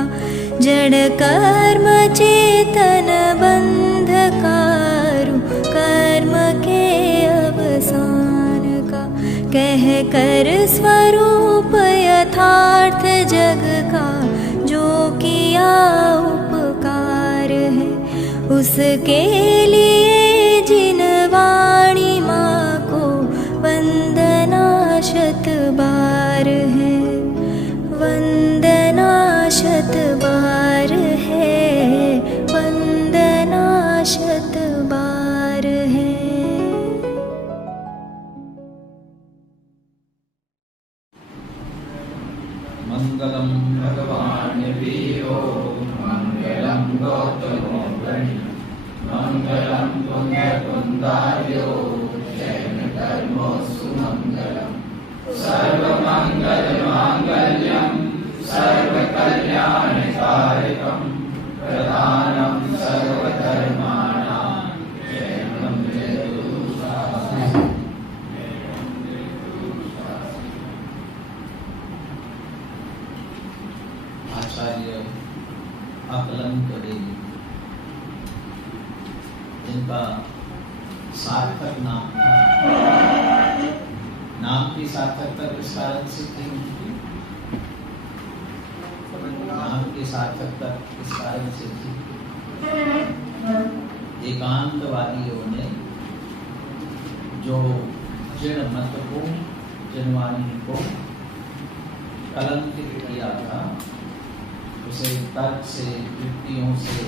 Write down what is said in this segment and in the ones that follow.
का, जड़ कर्म चेतन बंधकारु कर्म के अवसान का, कह कर स्वरूप यथार्थ जग का, जो किया उपकार है उसके लिए जिन वाणी माँ को वंदना शत बार है, वंदना शत बार है, वंदना शत बार है। मंगलम भगवान वीरो मंगलम गौतमोपनि मंगलम पुण्यकुंदार्यो जैन कर्मो सुमंगलम सर्वमंगल मांगल्यम सर्वकल्याणकारिकम प्रधानम सर्वधर्माणां शरणं जयतु। आचार्य अकलंक देवी, जिनका सार्थक नाम था, नाम की सार्थकता किस कारण से थी? नाम की सार्थकता किस कारण से थी? एकांतवादियों ने जो जिन मत को, जिनवाणी को कलंकित किया था, उसे तर्क से, युक्तियों से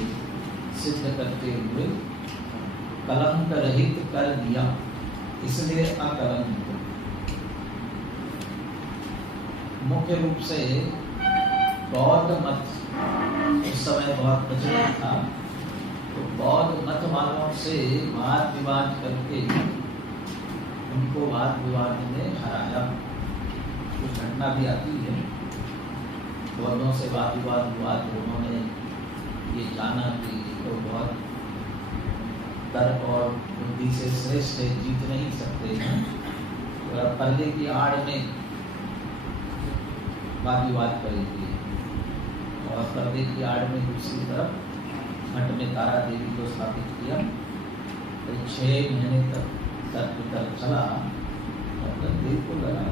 सिद्ध करते हुए कलंक रहित कर दिया, इसलिए अकलंक। मुख्य रूप से बौद्ध मत उस समय बहुत प्रचलित था, तो बौद्ध मत वालों से वाद विवाद करके उनको वाद विवाद में हराया। कुछ घटना भी आती है, बौद्धों से वाद विवाद हुआ तो उन्होंने ये जाना कि तो बहुत तर्क और बुद्धि से श्रेष्ठ है, जीत नहीं सकते हैं, तो पर्दे की आड़ में वाद विवाद करेंगे। और पर्दे की आड़ में दूसरी तरफ मठ में तारा देवी को स्थापित किया, तो 6 महीने तक तर्क चला, मतलब दिल को लगा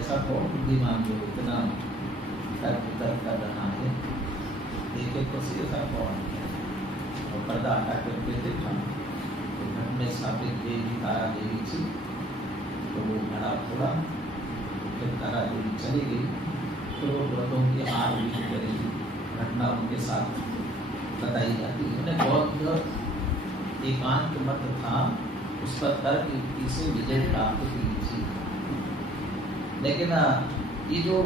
ऐसा कौन बुद्धिमान जो इतना तर्क कर रहा है, देखे तो ऐसा कौन है। और पर्दा हटा करके देखा तो घर में स्थापित देवी तारा देवी थी, तो वो घड़ा फोड़ा, फिर तारा देवी चली गई, तो वो व्रतों की हार भी करेगी घटना उनके साथ बताई जाती है। उन्हें बौद्ध एकांत मत था, उस पर तर्क युक्ति से विजय प्राप्त की थी। लेकिन ये जो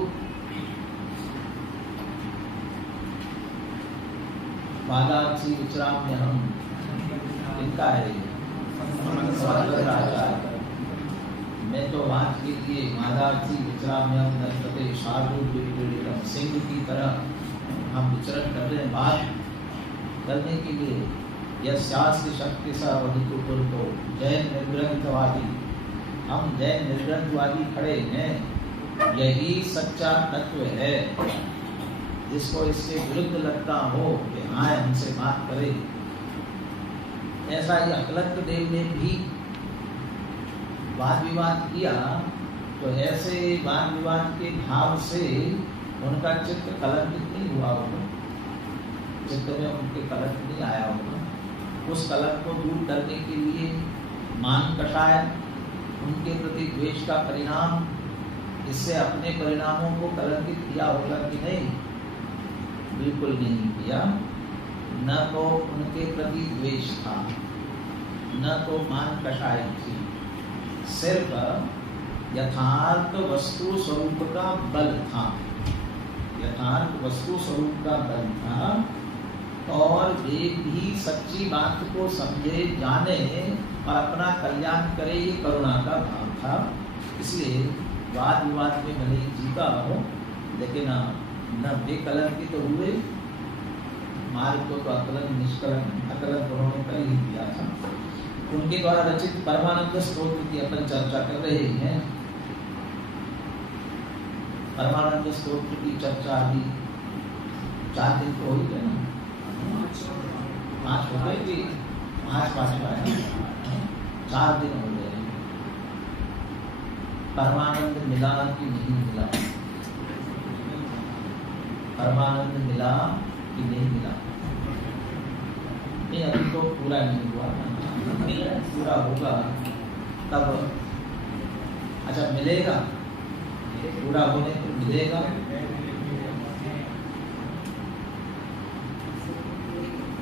मादाची विचराम में हम इनका है मैं तो आज के लिए मादाची विचराम में हम नर्तते साधु विपरीतम सिंह की तरह हम विचरण कर रहे हैं। बात करने के लिए यह शास्त्र शक्ति सा वधितु को जैन निर्ग्रंथवादी, हम जैन निर्ग्रंथवादी खड़े हैं, यही सच्चा तत्व है। जिसको इससे विरुद्ध लगता हो कि आए हमसे बात करे, ऐसा ही अकलंक देव ने भी वाद विवाद किया, तो ऐसे वाद विवाद के भाव से उनका चित्त कलंकित नहीं हुआ होगा, चित्त में उनके कलंक नहीं आया होगा। उस कलंक को दूर करने के लिए मान कटाय, उनके प्रति द्वेष का परिणाम, इससे अपने परिणामों को कलंकित किया होगा कि नहीं? बिल्कुल नहीं किया। न तो उनके प्रति द्वेष था, न तो मान कटाई थी, सिर्फ यथार्थ वस्तु स्वरूप का बल था, यथार्थ वस्तु स्वरूप का बल था। और वे भी सच्ची बात को समझे, जाने और अपना कल्याण करे, ये करुणा का भाव था। इसलिए वाद विवाद में भले ही जीता हो, लेकिन न बेकलंकित तो हुए, मार्ग को तो अकलंक निष्कलंक अकलंक उन्होंने कर ही दिया था। उनके द्वारा रचित परमानंद स्तोत्र की अपन चर्चा कर रहे हैं। परमानंद स्तोत्र की चर्चा अभी 4 दिन तो हो ही गए ना, 5 हो गए कि 5 पाए, 4 दिन हो गए। परमानंद मिला कि नहीं मिला, परमानंद मिला कि नहीं मिला? नहीं, अभी तो पूरा नहीं हुआ, पूरा होगा तब। अच्छा, मिलेगा, पूरा होने पर मिलेगा।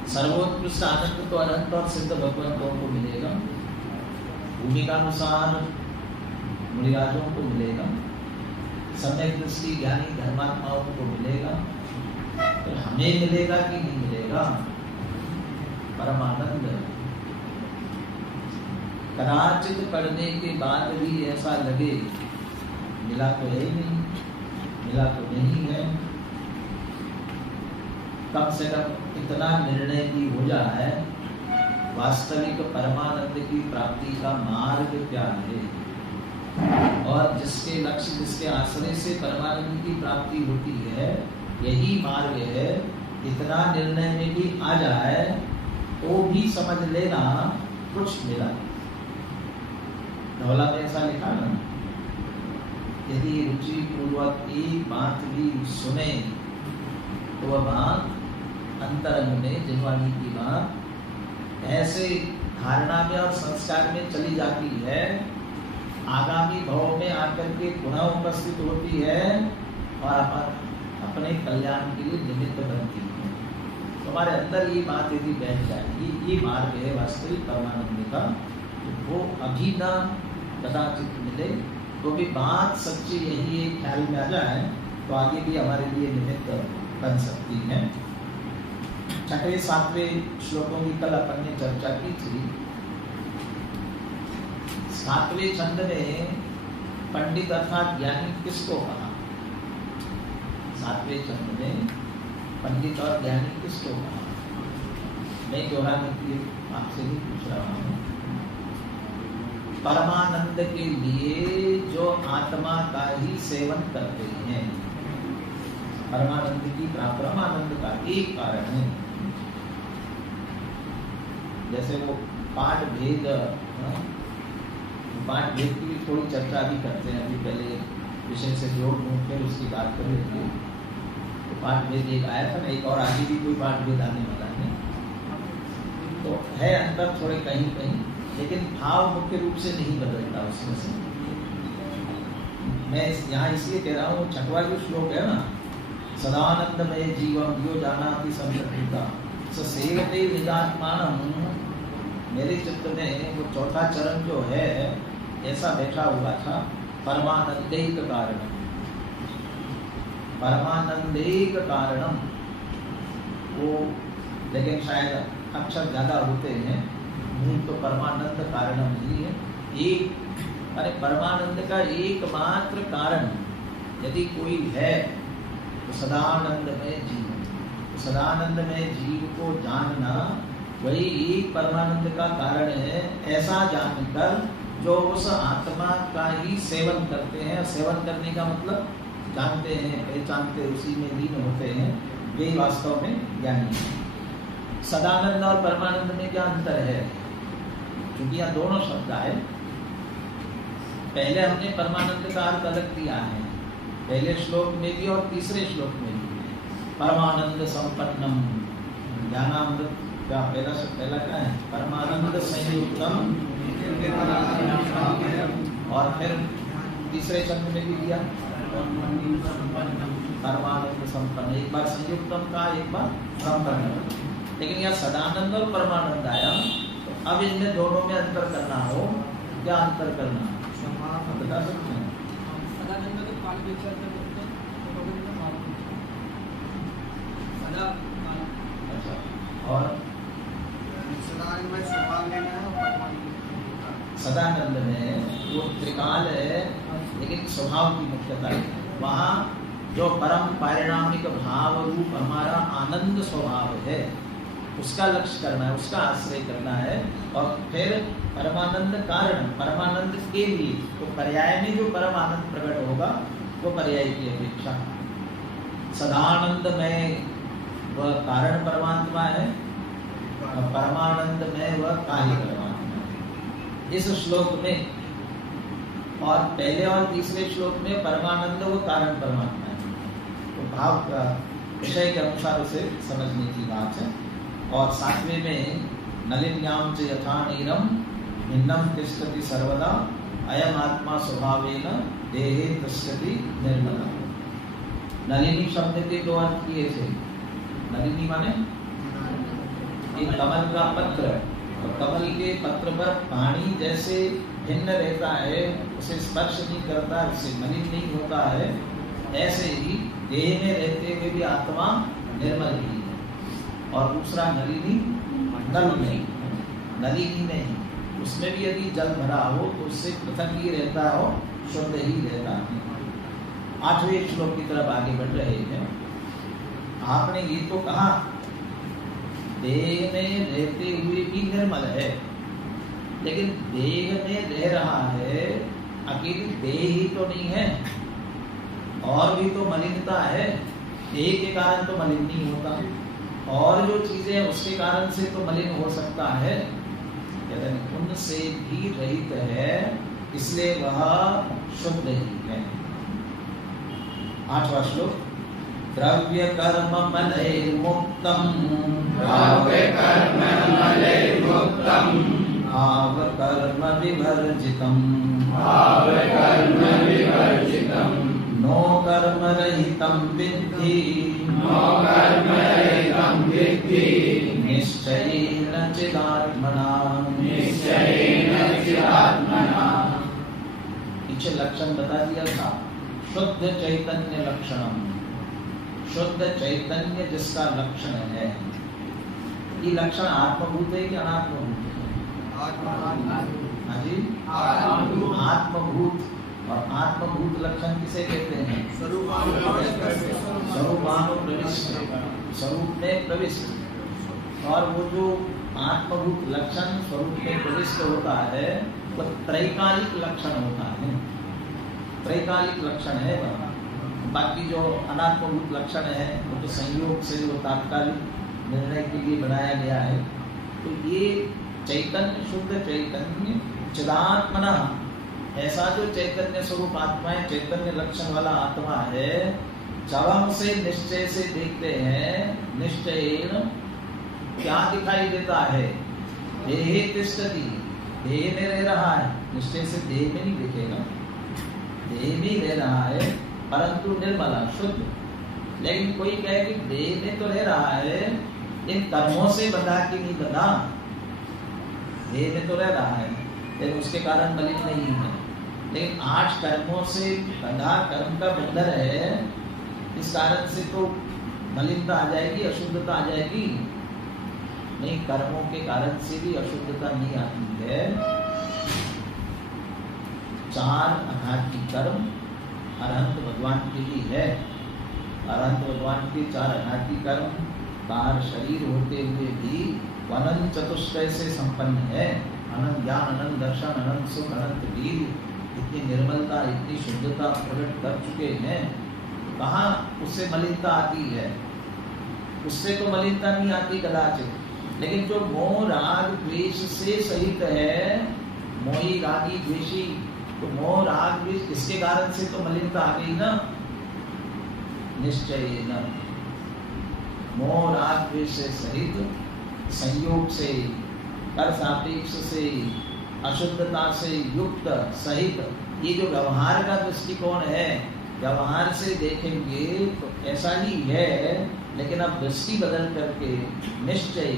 सर्वोत्कृष्ट आनंद तो अनंत और सिद्ध भगवंतों को मिलेगा, भूमिका अनुसार मुनिराजों को मिलेगा, सम्यक दृष्टि ज्ञानी धर्मात्माओं को मिलेगा। तो हमें मिलेगा कि नहीं मिलेगा परमानंद? कदाचित पढ़ने के बाद भी ऐसा लगे मिला तो है ही नहीं, मिला तो नहीं है, कम से कम इतना निर्णय भी हो जाए वास्तविक परमानंद की प्राप्ति का मार्ग क्या है, और जिसके लक्ष्य, जिसके आश्रय से परमानंद की प्राप्ति होती है यही मार्ग है। इतना निर्णय में भी आ जाए तो भी समझ लेना कुछ मिला। धौला में ऐसा लिखा ना, यदि रुचि पूर्वक एक बात भी सुने तो वह बात अंतरंग में, जिनवाणी की बात ऐसे धारणा में और संस्कार में चली जाती है, आगामी भाव में आकर के पुनः उपस्थित होती है और अपने कल्याण के लिए निमित्त बनती है। हमारे अंदर ये बात यदि बैठ जाएगी, ये मार्ग है वास्तविक परमानंद का, तो वो अभी ना कदाचित मिले तो भी बात सच्ची यही एक ख्याल में आ जाए तो आगे भी हमारे लिए निमित्त बन सकती है। 6वें 7वें श्लोकों की कल अपन ने चर्चा की थी। 7वें छंद में पंडित अर्थात ज्ञानी किसको कहा? 7वें छंद में पंडित और ज्ञानी किसको कहा? मैं दोहराने के लिए आपसे ही पूछ रहा हूँ। परमानंद के लिए जो आत्मा का ही सेवन करते हैं, परमानंद की प्राप्ति परमानंद का एक कारण है। जैसे वो पाठ भेद, पाठ भेद की भी थोड़ी चर्चा भी करते हैं, अभी पहले विषय से जोड़ दूँ फिर उसकी बात कर लेते हैं। तो पाठ भेद एक आया था ना, एक और आगे भी कोई पाठ भेद आने वाला है, तो है अंतर थोड़े कहीं कहीं, लेकिन भाव मुख्य रूप से नहीं बदलता उसमें से। मैं यहाँ इसलिए कह रहा हूँ, 6वां जो श्लोक है ना, सदानंदमय जीवम यो जानाति संप्रकृता स सेवते निजात्मानम्, मेरे चित्त में वो चौथा चरण जो है ऐसा बैठा हुआ था, परमानंदैक कारणम, परमानंदैक कारणम। वो लेकिन शायद अक्षर ज्यादा होते हैं, मूल तो परमानंद कारणम नहीं है। एक अरे परमानंद का एकमात्र कारण यदि कोई है तो सदानंदमय जीव, तो सदानंदमय जीव को जानना वही एक परमानंद का कारण है। ऐसा जानकर जो उस आत्मा का ही सेवन करते हैं, सेवन करने का मतलब जानते हैं, पहचानते, उसी में लीन होते हैं, यही वास्तव में ज्ञानी है। सदानंद और परमानंद में क्या अंतर है? क्योंकि यहाँ दोनों शब्द आए। पहले हमने परमानंद का अर्थ अलग किया है, पहले श्लोक में भी और तीसरे श्लोक में भी। परमानंद संपन्नम ज्ञानामृत, क्या पहला क्या है? परमानंद संयुक्तम, और फिर तीसरे शब्द में भी दिया परमानंद संपन्न। एक बार संयुक्तम का, एक बार संपन्न, लेकिन यहाँ सदानंद और परमानंद आया, तो अब इनमें दोनों में अंतर करना हो, क्या अंतर करना बता सकते हैं? अच्छा, और सदानंद में वो त्रिकाल है, लेकिन स्वभाव की मुख्यता है। वहाँ जो परम पारिणामिक भाव रूप हमारा आनंद स्वभाव है, उसका लक्ष्य करना है, उसका आश्रय करना है। और फिर परमानंद कारण, परमानंद के लिए तो पर्याय में जो परम आनंद प्रकट होगा वो पर्याय की अपेक्षा। सदानंद में वह कारण परमात्मा है और परमानंद में वह कार्य परमात्मा है। इस श्लोक में और पहले और तीसरे श्लोक में परमानंद वो कारण परमात्मा है। तो भाव का विषय के अनुसार उसे समझने की बात है। और सातवें में नलिन्याम च यथा नीरम भिन्नम तिष्ठति सर्वदा अयम आत्मा स्वभावेन देहे तिष्ठति निर्मला। नलिनी शब्द के दो अर्थ किए थे। नलिनी माने एक कमल का पत्र, और कमल के पत्र पर पानी जैसे भिन्न रहता है, उसे स्पर्श नहीं करता, उससे मलिन नहीं होता है, ऐसे ही देह में रहते हुए भी आत्मा निर्मल ही है। और दूसरा नलिनी नल नहीं, नलिनी नहीं, उसमें भी यदि जल भरा हो तो उससे पृथक ही रहता हो, शुद्ध ही रहता है। 8वें श्लोक की तरफ आगे बढ़ रहे हैं। आपने ये तो कहा देह में रहते हुए भी निर्मल है, लेकिन देह में रह रहा है, अकेली देह ही तो नहीं है, और भी तो मलिनता है। देह के कारण तो मलिन नहीं होता, और जो चीजें उसके कारण से तो मलिन हो सकता है, उनसे भी रहित है, इसलिए वह शुद्ध ही है। 8वां श्लोक द्रव्य कर्म मलैर्मुक्तम् भाव कर्म विवर्जितम् नो कर्म रहितं विद्धि निश्चयेन चिदात्मना। पीछे लक्षण बता दिया था, शुद्ध चैतन्य लक्षणम, शुद्ध चैतन्य जिसका लक्षण है। ये लक्षण आत्मभूत है कि अनात्मभूत है? हाँ जी, आत्मभूत। और आत्मभूत लक्षण किसे कहते हैं? स्वरूपानुप्रविष्ट, स्वरूप में प्रविष्ट। और वो जो आत्मभूत लक्षण स्वरूप में प्रविष्ट होता है वह त्रैकालिक लक्षण होता है, त्रैकालिक लक्षण है वह। बाकी जो अनात्मभूत लक्षण है वो तो संयोग से वो तात्कालिक निर्णय के लिए बनाया गया है। तो ये चैतन्य, शुद्ध चैतन्य चिदात्मना, ऐसा जो चैतन्य स्वरूप आत्मा है, चैतन्य लक्षण वाला आत्मा है, जब हम उसे निश्चय से देखते हैं, निश्चय क्या दिखाई देता है? देहे तिष्ठति, देह में रह रहा है। निश्चय से देह में नहीं दिखेगा, देह में रह रहा है परंतु निर्मला, शुद्ध। लेकिन कोई कहे कि देह में तो रह रहा है, इन कर्मों से बंधा कि नहीं बंधा? देह में तो रह रहा है लेकिन उसके कारण मलिन नहीं है। लेकिन 8 कर्मों से बंधा, कर्म का बंधन है, इस कारण से तो मलिनता आ जाएगी, अशुद्धता आ जाएगी। नहीं, कर्मों के कारण से भी अशुद्धता नहीं आती है। 4 अनादि कर्म अरहंत भगवान के लिए है। अरहंत भगवान के 4 अनादि कर्म बाहर शरीर होते हुए भी अनंत चतुष्टय से संपन्न है। अनंत ज्ञान, अनंत दर्शन, अनंत सुख, अनंत वीर, इतनी निर्मलता, इतनी शुद्धता प्रकट कर चुके हैं। कहाँ उससे मलिनता आती है? उससे तो मलिनता नहीं आती कदाचित, लेकिन जो मोह राग द्वेष से सहित है, मोही रागी द्वेषी, तो मोह राग द्वेष इसके कारण से तो मलिनता आ गई ना। निश्चय न मोह राग द्वेष से सहित, संयोग से, कर सापेक्ष से, अशुद्धता से युक्त सहित, ये जो व्यवहार का दृष्टिकोण है, व्यवहार से देखेंगे तो ऐसा ही है, लेकिन अब दृष्टि बदल करके निश्चय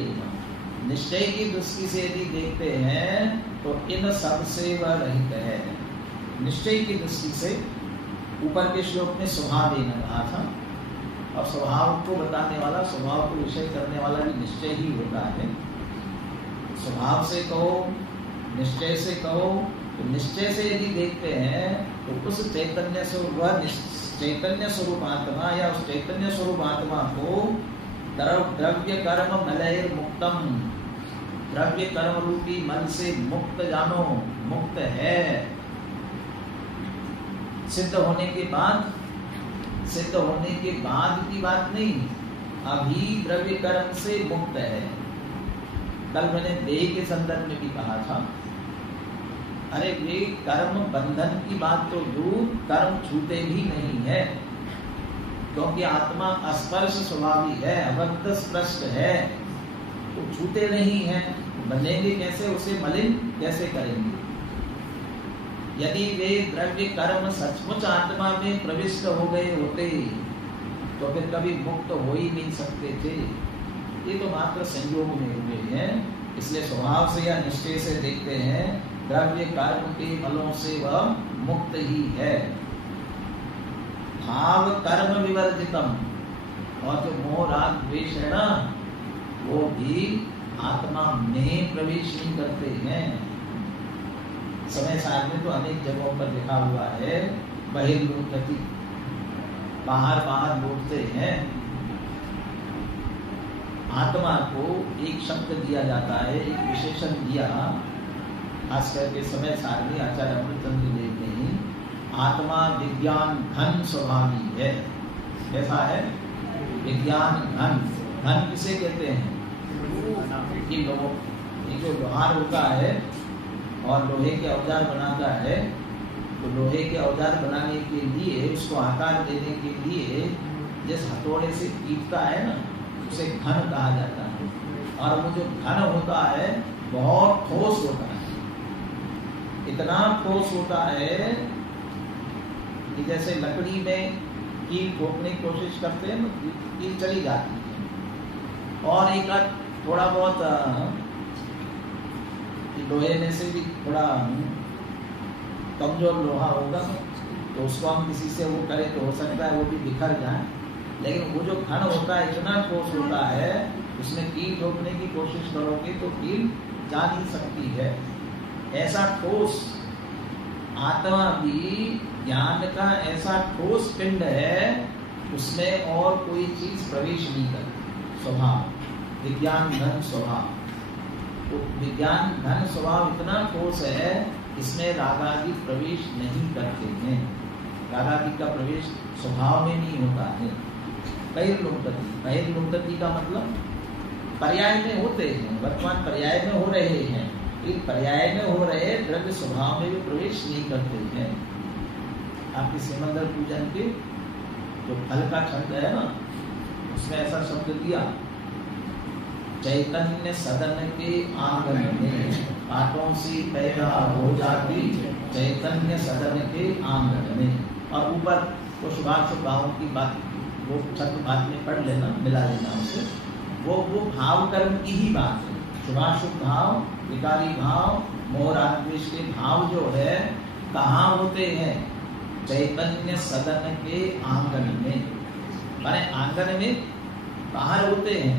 की दृष्टि से यदि देखते हैं तो इन सब से वह रहित है। निश्चय की दृष्टि से ऊपर के श्लोक में स्वभाव देना कहा था, और स्वभाव को बताने वाला, स्वभाव को विषय करने वाला भी निश्चय ही होता है। स्वभाव से कहो, निश्चय से कहो, तो निश्चय से यदि देखते हैं तो उस चैतन्य स्वरूप, वह चैतन्य स्वरूप आत्मा या उस चैतन्य स्वरूप आत्मा को द्रव्य कर्म मलैर मुक्तम, द्रव्य कर्म रूपी मल से मुक्त जानो, मुक्त है। सिद्ध होने के बाद, सिद्ध होने के बाद की बात नहीं, अभी द्रव्य कर्म से मुक्त है। कल मैंने देह के संदर्भ में भी कहा था, अरे वे कर्म बंधन की बात तो दूर, कर्म छूते भी नहीं है, क्योंकि आत्मा अस्पर्श स्वभावी है, अबद्ध स्पृष्ट है, तो छूते नहीं है। बनेंगे कैसे, उसे मलिन कैसे करेंगे? यदि वे द्रव्य कर्म सचमुच आत्मा में प्रविष्ट हो गए होते तो फिर कभी मुक्त हो ही नहीं सकते थे। ये तो मात्र संयोग में हुए हैं, इसलिए स्वभाव से या निश्चय से देखते हैं द्रव्य कर्म के फलों से वह मुक्त ही है। भाव कर्म विवर्जितम, और जो मोह राग द्वेष है ना, वो भी आत्मा में प्रवेश नहीं करते हैं। समय सार में तो अनेक जगहों पर लिखा हुआ है बहिर्लुठति, बाहर बाहर लूटते हैं। आत्मा को एक शब्द दिया जाता है, एक विशेषण दिया, खास करके समय सार में आचार्य अमृतचंद्र देव ने ही, आत्मा विज्ञान घन स्वभावी है। कैसा है? विज्ञान घन। घन किसे कहते हैं? कि ये जो लोहार होता है और लोहे के औजार बनाता है, तो लोहे के औजार बनाने के लिए, उसको आकार देने के लिए जिस हथौड़े से पीटता है ना, उसे घन कहा जाता है। और वो जो घन होता है बहुत ठोस होता है, इतना ठोस होता है कि जैसे लकड़ी में कील ठोकने की कोशिश करते हैं तो कील चली जाती है। और एक थोड़ा बहुत लोहे में से भी थोड़ा कमजोर लोहा होगा तो उसको हम किसी से वो करें तो हो सकता है वो भी बिखर जाए, लेकिन वो जो घन होता है इतना ठोस होता है, उसमें कील ठोकने की कोशिश करोगे तो कील जा नहीं सकती है। ऐसा ठोस आत्मा भी ज्ञान का ऐसा ठोस पिंड है, उसमें और कोई चीज प्रवेश नहीं करती। स्वभाव विज्ञान घन स्वभाव, तो विज्ञान घन स्वभाव इतना ठोस है, इसमें रागादि प्रवेश नहीं करते हैं। रागादि का प्रवेश स्वभाव में नहीं होता है। बहिर्लुठति का मतलब पर्याय में होते हैं, वर्तमान पर्याय में हो रहे हैं, लेकिन पर्याय में हो रहे द्रव्य स्वभाव में भी प्रवेश नहीं करते हैं। आपके सिमंदर पूजन के जो फल का छंद है ना, उसमें ऐसा शब्द दिया, चैतन्य सदन के आंगन में पाठों से पैदा हो जाती चैतन्य सदन के आंगन में। और ऊपर वो शुभाशुभ भावों की बात, वो छंद बात में पढ़ लेना, मिला लेना उसे। वो भाव कर्म की ही बात है। शुभाशुभ भाव, विकारी भाव, मोह राग द्वेष के भाव जो है कहाँ होते हैं? चैतन्य सदन के आंगन में। माने आंगन में बाहर होते हैं,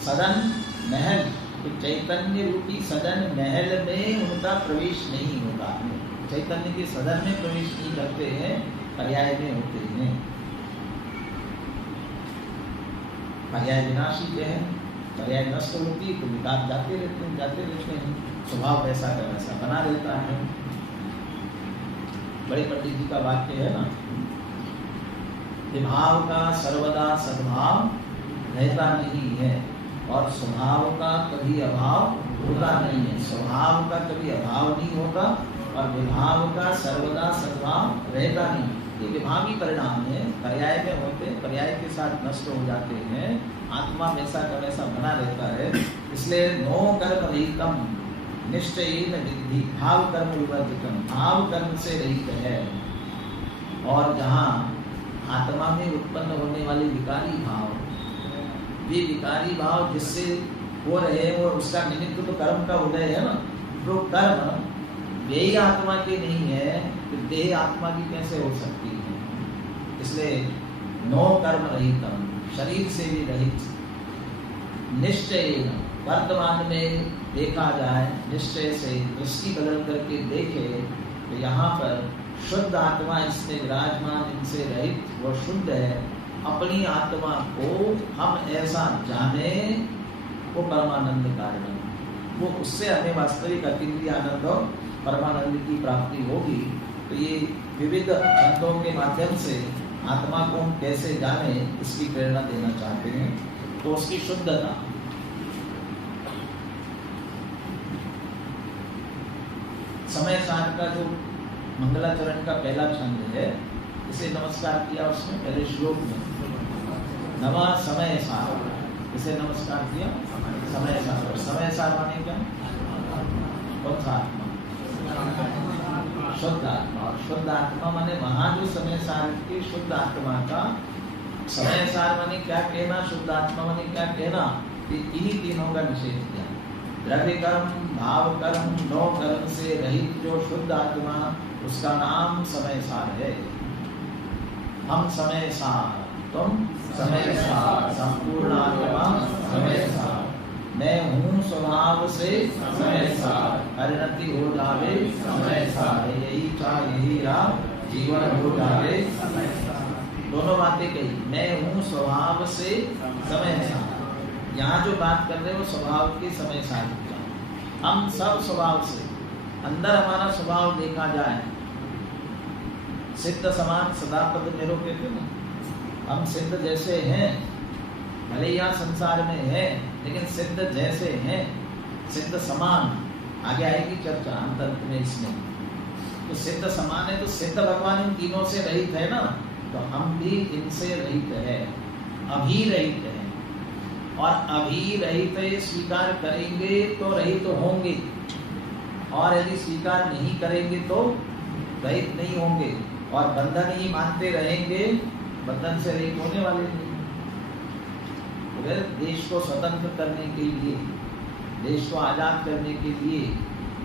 सदन महल, तो चैतन्य रूपी सदन महल में उनका प्रवेश नहीं होता है। चैतन्य के सदन में प्रवेश नहीं करते हैं, पर्याय में होते हैं। पर्याय विनाशी है, पर्याय नष्ट होती तो विकार जाते रहते हैं। स्वभाव वैसा का वैसा बना रहता है। बड़े पंडित जी का वाक्य है ना, विभाव का सर्वदा सद्भाव रहता नहीं है, और स्वभाव का कभी अभाव होता नहीं है। स्वभाव का कभी अभाव नहीं होता, और विभाव का सर्वदा सद्भाव रहता नहीं। ये विभावी परिणाम है, पर्याय में होते, पर्याय के साथ नष्ट हो जाते हैं। आत्मा वैसा का वैसा बना रहता है। इसलिए नो कर्म रहितम निश्चयेन विद्धि भाव कर्म विवर्जितम, भाव कर्म से रहित है। और जहाँ आत्मा में उत्पन्न होने वाले विकारी भाव, वे विकारी भाव जिससे हो रहे हैं, वो उसका निमित्त तो कर्म का उदय है ना। तो कर्म वे ही आत्मा के नहीं है, तो देह आत्मा की कैसे हो सकती है? इसलिए नो कर्म रहितम, शरीर से भी रहित। निश्चय वर्तमान में देखा जाए, निश्चय से दृष्टि बदल करके देखे तो यहाँ पर शुद्ध आत्मा इसमें विराजमान, इनसे रहित, वो शुद्ध है। अपनी आत्मा को हम ऐसा जाने, वो परमानंद कारण, वो उससे हमें वास्तविक अतीन्द्रिय आनंद और परमानंद की प्राप्ति होगी। तो ये विविध छंदों के माध्यम से आत्मा को हम कैसे जाने, इसकी प्रेरणा देना चाहते हैं। तो उसकी शुद्धता। समय सार का जो मंगलाचरण का पहला छंद है, इसे नमस्कार किया उसने पहले श्लोक में, नमः समय सार, इसे नमस्कार किया समय सार। समय सार माने क्या? शुद्ध आत्मा, शुद्ध आत्मा। और शुद्ध आत्मा माने वहां जो समय सार की शुद्ध आत्मा का, समय सार माने क्या कहना, शुद्ध आत्मा माने क्या कहना, इन्हीं तीनों का निषेध किया। द्रव्य कर्म, भाव कर्म, नो कर्म से रहित जो शुद्ध आत्मा, उसका नाम समय सार है। हम समय सार, तुम समय सार, संपूर्ण आत्मा समय सार। मैं हूँ स्वभाव से समय सार, परिणति हो जावे समय सार। यही चाह यही राह, जीवन हो जावे समय सार। दोनों बातें कही। मैं हूँ स्वभाव से समय सार, यहाँ जो बात कर रहे हो स्वभाव के समय सार। हम सब स्वभाव से, अंदर हमारा स्वभाव देखा जाए, सिद्ध समान सदा पद मेरो कहते ना, हम सिद्ध जैसे हैं, भले यहाँ संसार में है लेकिन सिद्ध जैसे हैं, सिद्ध समान। आगे आएगी चर्चा अंतर में इसमें। तो सिद्ध समान है तो सिद्ध भगवान इन तीनों से रहित है ना, तो हम भी इनसे रहित है, अभी रहित है। और अभी रहित स्वीकार करेंगे तो रहित होंगे, और यदि स्वीकार नहीं करेंगे तो रहित नहीं होंगे। और बंधन ही मानते रहेंगे, बंधन से रहित होने वाले नहीं। देश को स्वतंत्र करने के लिए, देश को आजाद करने के लिए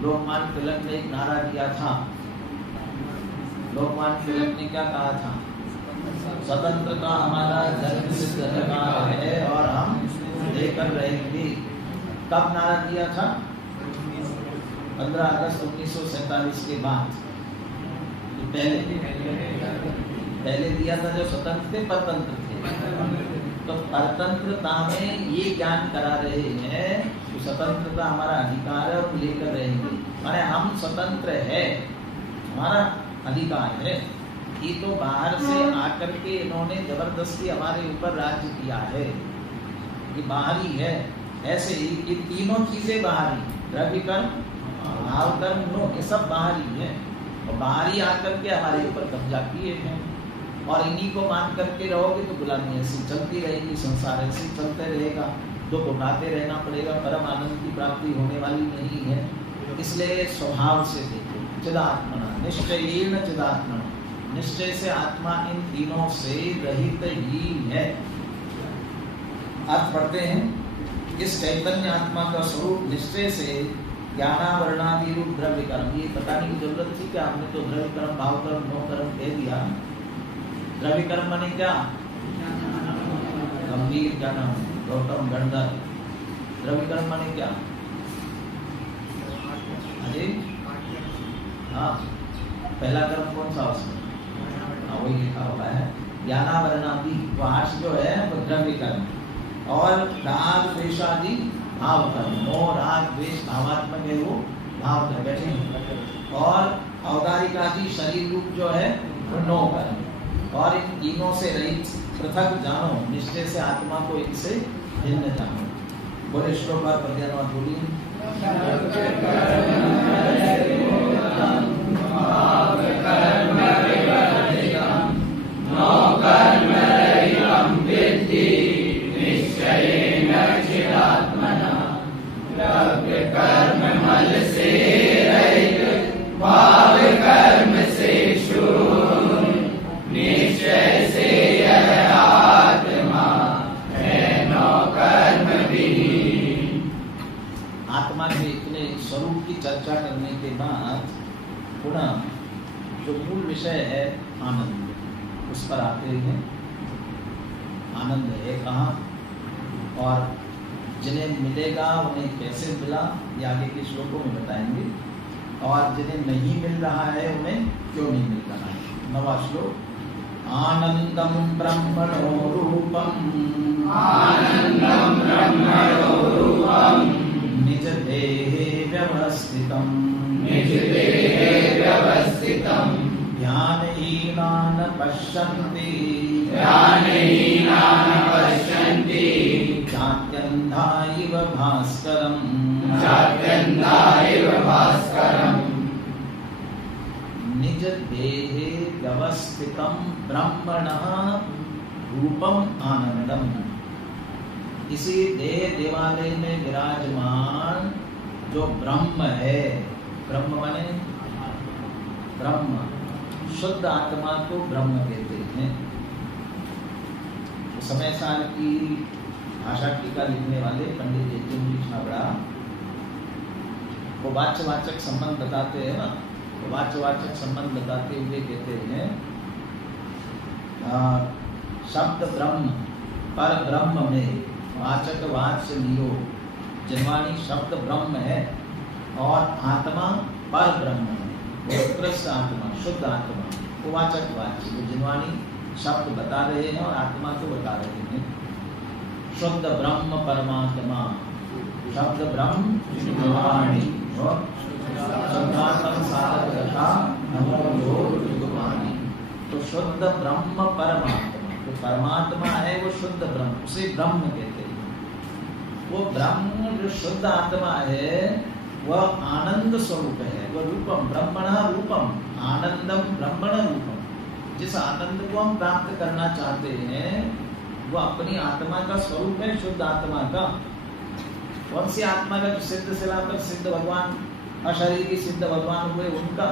लोकमान्य तिलक ने एक नारा दिया था। लोकमान्य तिलक ने क्या कहा था? स्वतंत्रता हमारा जन्म सिद्ध अधिकार है और हम लेकर रहेंगे। कब नारा दिया था? 15 अगस्त 1947 के बाद। पहले दिया था जो स्वतंत्र थे, परतंत्र थे। तो परतंत्रता में ये ज्ञान करा रहे हैं कि स्वतंत्रता हमारा अधिकार है और लेकर रहेंगे। माने हम स्वतंत्र है, हमारा अधिकार है। ये तो बाहर से आकर के इन्होंने जबरदस्ती हमारे ऊपर राज्य किया है, ये बाहरी है। ऐसे ही ये तीनों चीजें बाहरी, द्रव्य कर्म, भाव कर्म, नो, ये सब बाहरी है। और बाहरी आकर के हमारे ऊपर कब्जा किए हैं, और इन्हीं को मान करके रहोगे तो गुलामी ऐसी चलती रहेगी, संसार ऐसे चलते रहेगा, दुख उठाते रहना पड़ेगा, परम आनंद की प्राप्ति होने वाली नहीं है। इसलिए स्वभाव से देखो, चिदात्मना निश्चयेन चिदात्मना, निश्चय से आत्मा इन तीनों से रहित ही है। अर्थ पढ़ते हैं, इस चैतन्य आत्मा का स्वरूप निश्चय से ज्ञानावरणादि रूप द्रव्य कर्म, ये बताने की जरूरत थी क्या? हमने तो द्रव्य कर्म, भाव कर्म, नो कर्म कह दिया। द्रव्य कर्म माने क्या? गंभीर, क्या नाम है? गौतम गंधर। द्रव्य कर्म माने क्या? अरे हाँ, पहला कर्म कौन सा उसमें? हाँ, वही लिखा हुआ है ज्ञानावरणादि, वार्ष जो है वो द्रव्य कर्म। और राग द्वेष आदि भाव कर्म, मोह राग द्वेष भावात्मक है वो भाव कर्म, बैठे। और औदारिक आदि शरीर रूप जो है वो नो कर्म। और इन तीनों से रहित पृथक जानो, निश्चय से आत्मा को इनसे भिन्न जानो। बोले श्लोक और पद्यानुवाद बोलिए। आत्मा के इतने स्वरूप की चर्चा करने के बाद पुनः जो मूल विषय है आनंद, उस पर आते हैं। आनंद है कहाँ और जिन्हें मिलेगा उन्हें कैसे मिला, ये आगे के श्लोकों में बताएंगे। और जिन्हें नहीं मिल रहा है उन्हें क्यों नहीं मिल रहा है। 9वां श्लोक। आनंदम ब्रह्मणो रूपम, आनंदम ब्रह्मणो रूपम, निज देहे व्यवस्थितम, निज देहे व्यवस्थितम, ध्यानहीनान् पश्यन्ति, ध्यानहीनान् पश्यन्ति, देहे व्यवस्थितम ब्रह्मणः रूपम आनंदम। इसी देह देवालय में विराजमान जो ब्रह्म है, ब्रह्म माने ब्रह्म, शुद्ध आत्मा को ब्रह्म कहते हैं। तो समय साल की भाषा टीका लिखने वाले पंडित जयचंद्र छाबड़ा वो वाच्यवाचक संबंध बताते हैं ना, तो वाच्यवाचक संबंध बताते हुए कहते हैं शब्द ब्रह्म पर ब्रह्म में वाचक वाच्य लियो। जिनवाणी शब्द ब्रह्म है और आत्मा पर ब्रह्म है, उत्कृष्ट आत्मा, शुद्ध आत्मा, वो वाचक वाच्य। वो जिनवाणी शब्द बता रहे हैं और आत्मा को बता रहे हैं। शुद्ध ब्रह्म परमात्मा, शब्द ब्रह्म जिनवाणी और शुद्धात्म साधक दशा नमो युगवाणी। तो शुद्ध ब्रह्म परमात्मा, तो परमात्मा है वो शुद्ध ब्रह्म, उसे ब्रह्म कहते हैं। वो ब्रह्म जो शुद्ध आत्मा है वह आनंद स्वरूप है, वह रूपम ब्रह्मणः रूपम आनंदम ब्रह्मण रूपम। जिस आनंद को हम प्राप्त करना चाहते हैं वो अपनी आत्मा का स्वरूप है, शुद्ध आत्मा का। कौन सी आत्मा का? जो सिद्ध शिला पर सिद्ध भगवान, अशरीरी सिद्ध भगवान हुए उनका,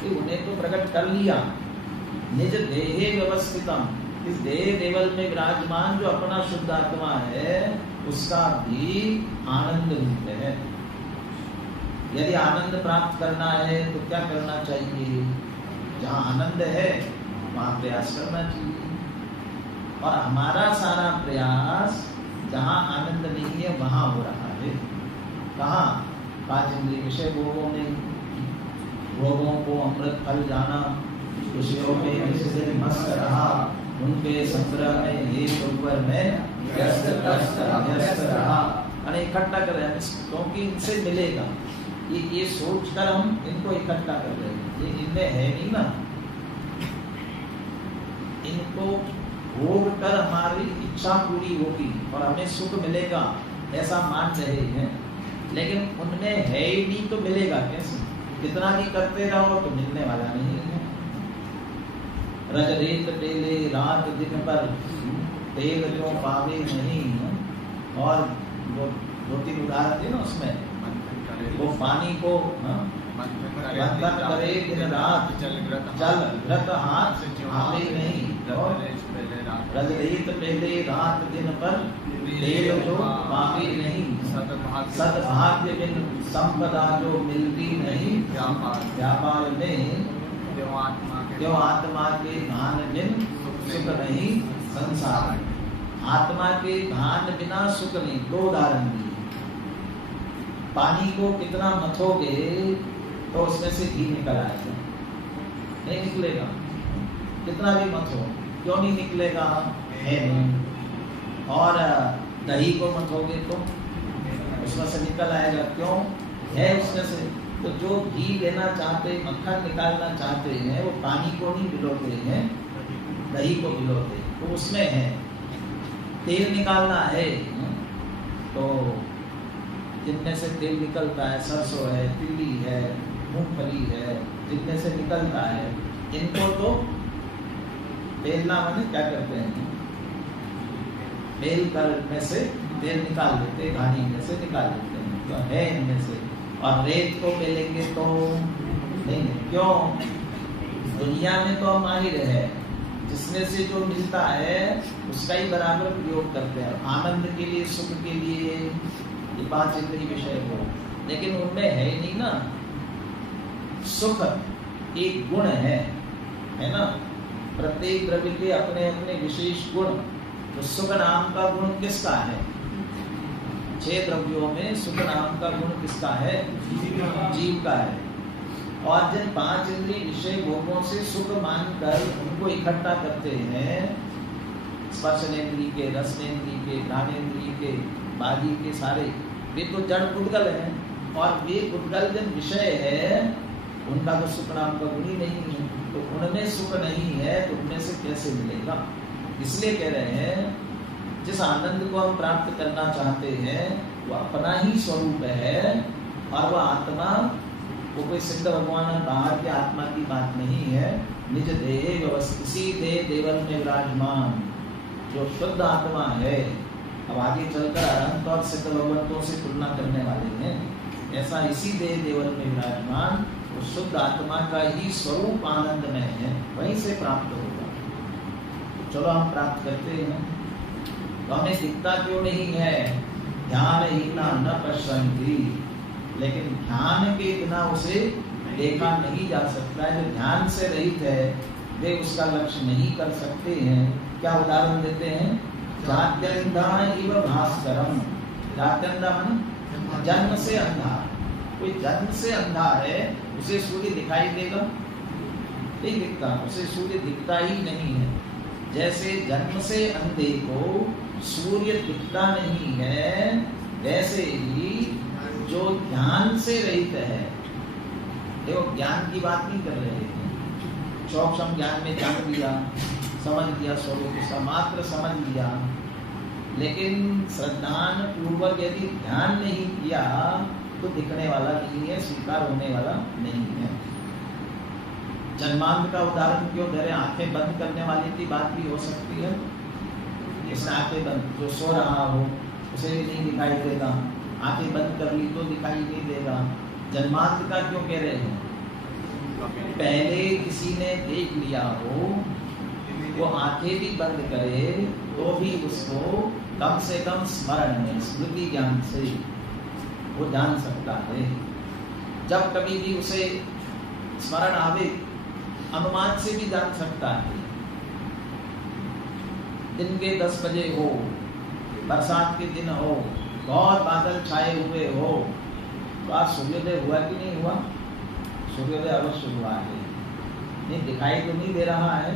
कि उन्हें तो प्रकट कर लिया। निज देहे व्यवस्थितम, इस देह देवल में विराजमान जो अपना शुद्ध आत्मा है उसका भी आनंद रूप है। यदि आनंद प्राप्त करना है तो क्या करना चाहिए? जहाँ आनंद है वहाँ प्रयास करना चाहिए। और हमारा सारा प्रयास जहाँ आनंद नहीं है वहाँ हो रहा है। कहाँ? पांच इंद्रिय विषय भोगों में, भोगों को अमृत फल जाना, खुशियों में निश्चित मस्त रहा, उनके संग्रह में ये ऊपर में व्यस्त रहा। अरे इकट्ठा कर रहे हैं क्योंकि इनसे मिलेगा, ये सोचकर हम इनको इकट्ठा कर रहे हैं। ये इनमें है नहीं ना, इनको भोग कर हमारी इच्छा पूरी होगी और हमें सुख मिलेगा ऐसा मान रहे हैं, लेकिन उनमें है ही नहीं तो मिलेगा कैसे? कितना भी करते रहो तो मिलने वाला नहीं है। रज रेत टेले रात दिन पर, तेल जो पावे नहीं। और वो दो तीन उदाहरण थे ना उसमें, वो पानी को मंथन करे दिन रात, जल व्रत हाथ आवे नहीं। रज रेत टेले रात दिन पर, तेल जो पावे नहीं। सद्भाग्य बिन संपदा जो मिलती नहीं। व्यापार में जो आत्मा के भान बिन सुख नहीं संसार। आत्मा के भान बिना सुख नहीं। दो उदाहरण दिए। पानी को कितना मथोगे तो उसमें से घी निकल आएगा? नहीं निकलेगा। कितना भी मथो, क्यों नहीं निकलेगा? है नहीं। और दही को मथोगे तो उसमें से निकल आएगा, क्यों? है उसमें से। तो जो घी लेना चाहते, मक्खन निकालना चाहते हैं, वो पानी को नहीं भिगोते हैं, दही को भिगोते, तो उसमें है। तेल निकालना है तो जिनमें से तेल निकलता है, सरसों है, तिली है, मूंगफली है, जिनमें से निकलता है, इनको तो बेलना माने क्या करते हैं? बेल कर में से तेल निकाल देते, घानी में से निकाल देते हैं, तो है इनमें से। और रेत को बेलेंगे तो नहीं, क्यों? दुनिया में तो हम माहिर है, जिसमें से जो मिलता है उसका ही बराबर प्रयोग करते हैं, आनंद के लिए, सुख के लिए, ये पांच इंद्रिय विषय हो। लेकिन उनमें है ही नहीं ना। सुख एक गुण है ना? प्रत्येक द्रव्य के अपने अपने विशेष गुण। तो सुख नाम का गुण किसका है? 6 द्रव्यों में सुख नाम का गुण किसका है? जीव का है। और जिन 5 इंद्रिय विषय भोगों से सुख मानकर उनको इकट्ठा करते हैं, स्पर्शनेन्द्रिय के, रसनेन्द्रिय के, घ्राणेन्द्रिय के, बादी के, सारे वे तो जड़ उद्गल हैं। और वे उद्गल जिन विषय है उनका तो सुख नाम का गुण ही नहीं है। तो उनमें सुख नहीं है तो उनमें से कैसे मिलेगा? इसलिए कह रहे हैं जिस आनंद को हम प्राप्त करना चाहते हैं वो अपना ही स्वरूप है और वह आत्मा वो कोई सिद्ध भगवान बाहर के आत्मा की बात नहीं है। निज देह व्यवस्थित, इसी देह देवल में विराजमान जो शुद्ध आत्मा है। अब आगे चलकर अनंत और सिद्ध भगवंतों से तुलना करने वाले हैं। ऐसा इसी देह देवल में विराजमान वो शुद्ध आत्मा का ही स्वरूप आनंद में है, वहीं से प्राप्त होगा। तो चलो हम प्राप्त करते हैं। तो हमें दिखता क्यों नहीं है? ध्यान हीना न पश्यन्ति, लेकिन ध्यान के बिना उसे देखा नहीं जा सकता है। जो ध्यान से रहित है वे उसका लक्ष्य नहीं कर सकते हैं। क्या उदाहरण देते हैं? जात्यंधान इव भास्करम। जात्यंधा माने जन्म से अंधा। कोई जन्म से अंधा है, उसे सूर्य दिखाई देगा? नहीं दिखता, उसे सूर्य दिखता ही नहीं है। जैसे जन्म से अंधे को सूर्य दिखता नहीं है, वैसे ही जो ध्यान से रहित है, देखो ज्ञान की बात नहीं कर रहे हैं। चौक्षम ज्ञान में जान लिया, समझ लिया, स्वरूप उसका मात्र समझ लिया, लेकिन श्रद्धान पूर्वक यदि ध्यान नहीं किया तो दिखने वाला नहीं है, स्वीकार होने वाला नहीं है। जन्मांध का उदाहरण क्यों दे रहे? आंखें बंद करने वाले की बात भी हो सकती है। इसने आंखें बंद, जो सो रहा हो उसे भी नहीं दिखाई देगा, आंखें बंद कर ली तो दिखाई नहीं देगा। जन्मांध का क्यों कह रहे हैं? पहले किसी ने देख लिया हो, वो आंखें भी बंद करे तो भी उसको कम से कम स्मरण में, स्मृति ज्ञान से वो जान सकता है। जब कभी भी उसे स्मरण आवे, अनुमान से भी जान सकता है। दिन के 10 बजे हो, बरसात के दिन हो, बहुत बादल छाए हुए हो, तो आज सूर्योदय हुआ कि नहीं हुआ? सूर्योदय अवश्य हुआ है। नहीं दिखाई तो नहीं दे रहा है,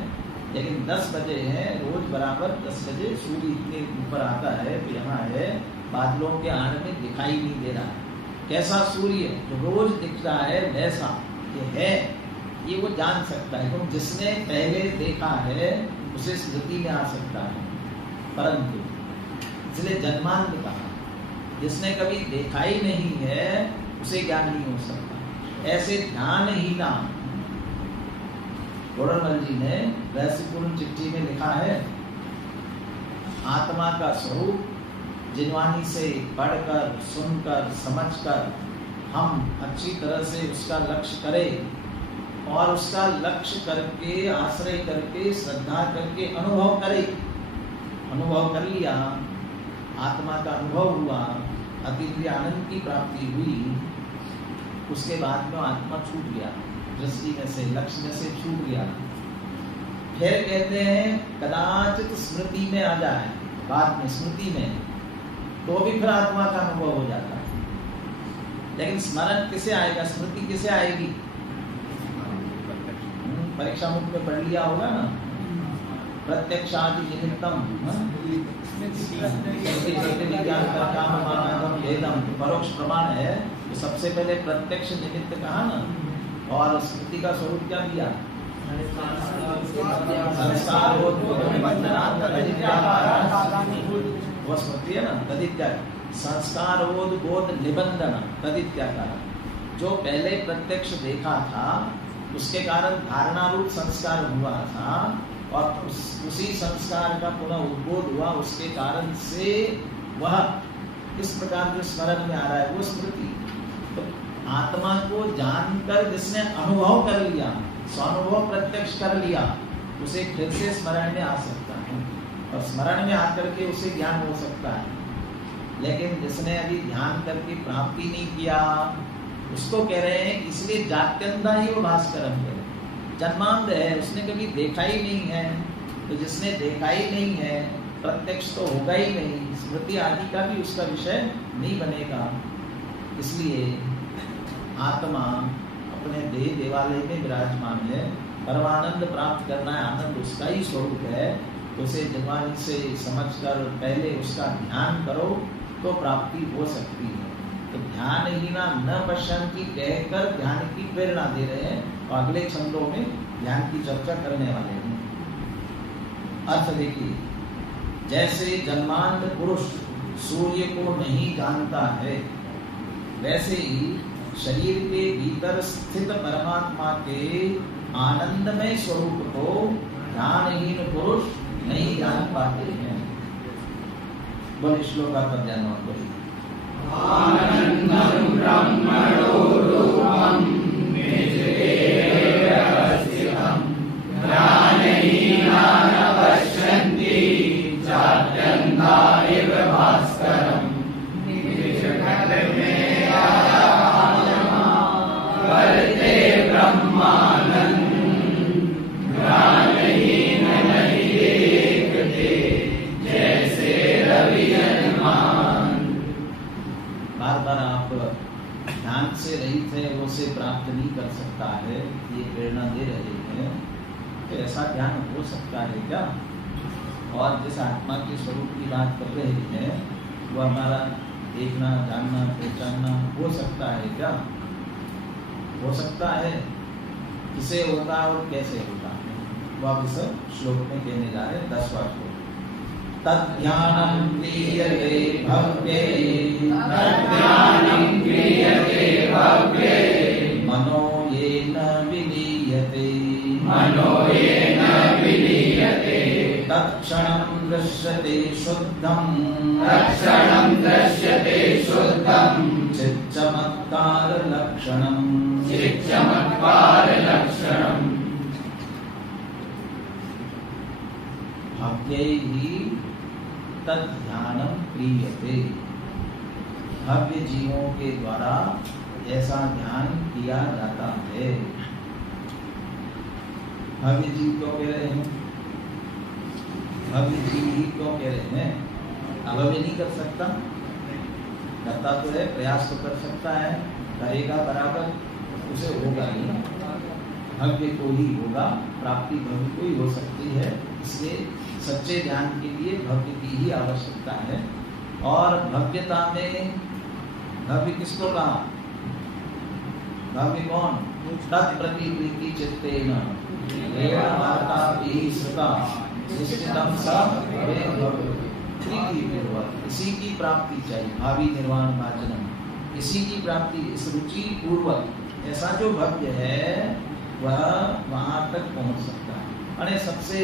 लेकिन 10 बजे है, रोज बराबर 10 बजे सूर्य इतने ऊपर आता है, तो यहाँ है बादलों के आड़ में दिखाई नहीं दे रहा है। कैसा सूर्य जो रोज दिख रहा है वैसा ये है, ये वो जान सकता है। क्योंकि जिसने पहले देखा है उसे स्मृति में आ सकता है। परंतु इसलिए जन्मांध कहा, जिसने कभी देखा ही नहीं है उसे ज्ञान नहीं हो सकता। ऐसे ध्यान ही ना गोरनमल जी ने रहस्यपूर्ण चिट्ठी में लिखा है, आत्मा का स्वरूप जिनवानी से पढ़कर, सुनकर, समझकर हम अच्छी तरह से उसका लक्ष्य करें और उसका लक्ष्य करके, आश्रय करके, श्रद्धा करके अनुभव करें। अनुभव कर लिया, आत्मा का अनुभव हुआ, अतीन्द्रिय आनंद की प्राप्ति हुई, उसके बाद में आत्मा छूट गया, दृष्टि में से, लक्ष्य में से छूट गया। फिर कहते हैं कदाचित स्मृति में आ जाए, बाद में स्मृति में, तो भी फिर आत्मा का अनुभव हो जाता है। लेकिन स्मरण किसे आएगा, स्मृति किसे आएगी? परीक्षा मुख में पढ़ लिया होगा ना, प्रत्यक्षादि निमित्तम परोक्ष प्रमाण है। तो सबसे पहले प्रत्यक्ष निमित्त कहा ना, और स्मृति का स्वरूप क्या दिया? संस्कार वो स्मृति है ना, तदित्या संस्कार बोध निबंधन तदित्याकार। जो पहले प्रत्यक्ष देखा था उसके कारण धारणा रूप संस्कार हुआ था, और उसी संस्कार का पुनः उद्बोध हुआ, उसके कारण से वह इस प्रकार जो स्मरण में आ रहा है वो स्मृति। तो आत्मा को जानकर जिसने अनुभव कर लिया, स्वानुभव प्रत्यक्ष कर लिया, उसे फिर से स्मरण में आ सकता है, और स्मरण में आकर के उसे ज्ञान हो सकता है। लेकिन जिसने अभी ध्यान करके प्राप्ति नहीं किया, उसको कह रहे हैं, इसलिए जात्यंधा ही वो भास्करम है, जन्मांध है, उसने कभी देखा ही नहीं है। तो जिसने देखा ही नहीं है, प्रत्यक्ष तो होगा ही नहीं, स्मृति आदि का भी उसका विषय नहीं बनेगा। इसलिए आत्मा अपने देह देवालय में विराजमान है, परमानंद प्राप्त करना है, आनंद उसका ही स्वरूप है। तो उसे जवानी से समझकर पहले उसका ध्यान करो तो प्राप्ति हो सकती है। तो ध्यान ही ना न पश्यन्ति कहकर ध्यान की प्रेरणा दे रहे हैं, और अगले छंदों में ध्यान की चर्चा करने वाले हैं। अर्थ देखिए, जैसे जन्मांध पुरुष सूर्य को नहीं जानता है, वैसे ही शरीर के भीतर स्थित परमात्मा के आनंदमय स्वरूप को ध्यानहीन पुरुष नहीं जान पाते हैं। बोले श्लोक का ध्यान करिए। आनंदं ब्रह्मणो रूपं निजदेव स्थितं ज्ञानहीना न पश्यन्ति चात्यन्ता इव भास्करम् निजगतमे आत्मा वर्ते ब्रह्मानंद ज्ञानहीन नहीं देखते जैसे रवि बार बार आप ध्यान से रहित है वो से प्राप्त नहीं कर सकता है, ये प्रेरणा दे रहे हैं। तो ऐसा ध्यान हो सकता है क्या? और जिस आत्मा के स्वरूप की बात कर रहे हैं वो हमारा देखना, जानना, पहचानना हो सकता है क्या? हो सकता है। किसे होगा और कैसे होगा वो आप इस श्लोक में कहने जा रहे हैं। 10वां श्लोक। तद्ध्यानं क्रियते भव्ये मनो येन विलीयते तत्क्षणं दृश्यते शुद्धं चिच्चमत्कार लक्षणम् भव्यैः तद्ध्यानं क्रियते। भव्य जीवों के द्वारा ऐसा ध्यान किया जाता है। भव्य जीव क्यों कह रहे हैं? भव्य जीव ही क्यों कह रहे हैं? अभव्य नहीं कर सकता, करता तो है, प्रयास तो कर सकता है, करेगा बराबर, उसे होगा नहीं। भव्य को ही होगा, प्राप्ति भव्य को ही हो सकती है। इसलिए सच्चे ध्यान के लिए भव्य की ही आवश्यकता है। और भव्यता में भव्य किसको कहा? भव्य कौन? तत्प्रतिवृत्ति चित्तेन इसी की प्राप्ति चाहिए। भावी निर्वाण भाजनम, इसी की प्राप्ति, इस रुचि पूर्वक ऐसा जो भव्य है वह वहां तक पहुंच सकता है। अरे सबसे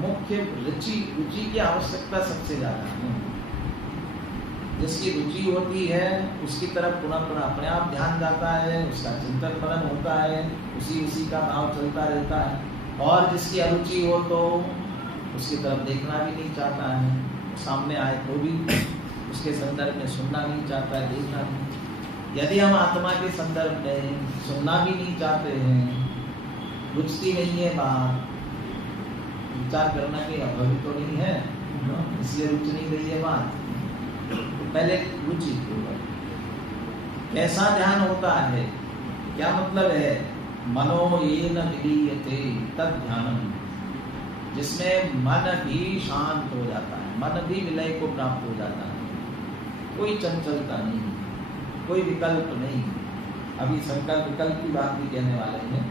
मुख्य रुचि की आवश्यकता सबसे ज्यादा है। जिसकी रुचि होती है उसकी तरफ पुनः अपने आप ध्यान जाता है, उसका चिंतन मनन होता है, उसी का भाव चलता रहता है। और जिसकी अरुचि हो तो उसकी तरफ देखना भी नहीं चाहता है, सामने आए तो भी उसके संदर्भ में सुनना नहीं चाहता है, देखना नहीं। यदि हम आत्मा के संदर्भ में सुनना भी नहीं चाहते हैं, रुचती नहीं है बात, विचार करना कि अभव्य तो नहीं है, इसलिए रुचि नहीं रही है बात। तो पहले रुचि कैसा ध्यान होता है, क्या मतलब है? मनो येन विलीयते तद ध्यानम, जिसमें मन भी शांत हो जाता है, मन भी विलय को प्राप्त हो जाता है। कोई चंचलता नहीं, कोई विकल्प नहीं। अभी संकल्प विकल्प की बात भी कहने वाले हैं।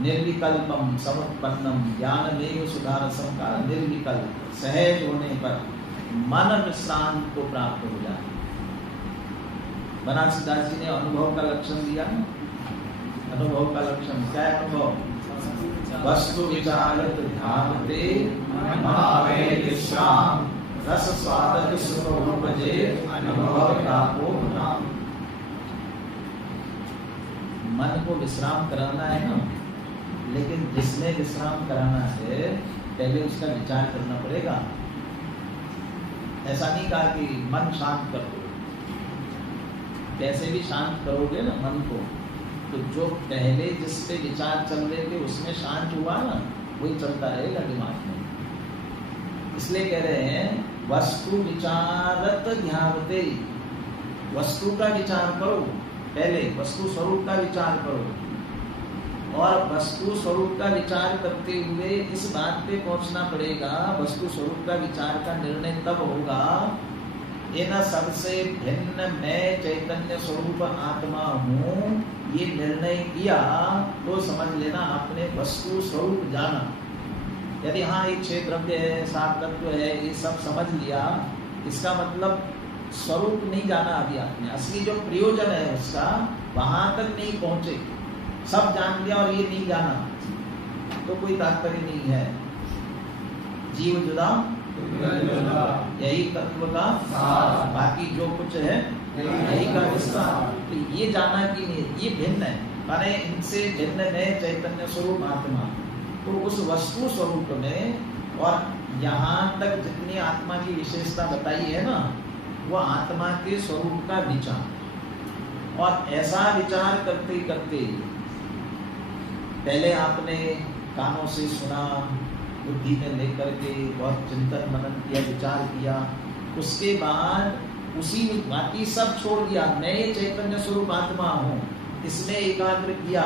निर्विकल्पम समुत्पन्नम ज्ञानमेव सुधारसम का निर्विकल्प सहज होने पर मन विश्रांत को प्राप्त हो जाता है। बनारसीदास जी ने अनुभव का लक्षण दिया। अनुभव का लक्षण क्या है? अनुभव वस्तु विचारत ध्यानते भावे विश्राम रस स्वादक सुख उपजे अनुभव तापो नाम। मन को विश्राम कराना है ना, लेकिन जिसने विश्राम कराना है पहले उसका विचार करना पड़ेगा। ऐसा नहीं कहा कि मन शांत कर दो, कैसे भी शांत करोगे ना मन को, तो जो पहले जिस पे विचार चल रहे थे उसमें शांत हुआ ना, वही चलता रहेगा दिमाग में। इसलिए कह रहे हैं वस्तु विचारत ध्यानते, वस्तु का विचार करो, पहले वस्तु स्वरूप का विचार करो। और वस्तु स्वरूप का विचार करते हुए इस बात पे पहुंचना पड़ेगा, वस्तु स्वरूप का विचार का निर्णय तब होगा इन सबसे भिन्न मैं चैतन्य स्वरूप आत्मा हूँ, ये निर्णय किया तो समझ लेना आपने वस्तु स्वरूप जाना। यदि हाँ ये 6 द्रव्य है, 7 तत्व है, ये सब समझ लिया, इसका मतलब स्वरूप नहीं जाना अभी आपने, असली जो प्रयोजन है उसका वहां तक नहीं पहुंचे। सब जान लिया और ये नहीं जाना तो कोई तात्पर्य नहीं है। जीव जुदा यही तत्व का बाकी जो कुछ है यही का विस्तार। तो ये जाना कि नहीं, ये भिन्न है, माने इनसे भिन्न है चैतन्य स्वरूप आत्मा। तो उस वस्तु स्वरूप में और यहाँ तक जितनी आत्मा की विशेषता बताई है ना, वो आत्मा के स्वरूप का विचार। और ऐसा विचार करते करते पहले आपने कानों से सुना, बुद्धि में लेकर के बहुत चिंतन मनन किया, विचार किया, उसके बाद उसी बाकी सब छोड़ दिया, नए चैतन्य स्वरूप आत्मा हूँ, इसमें एकाग्र किया।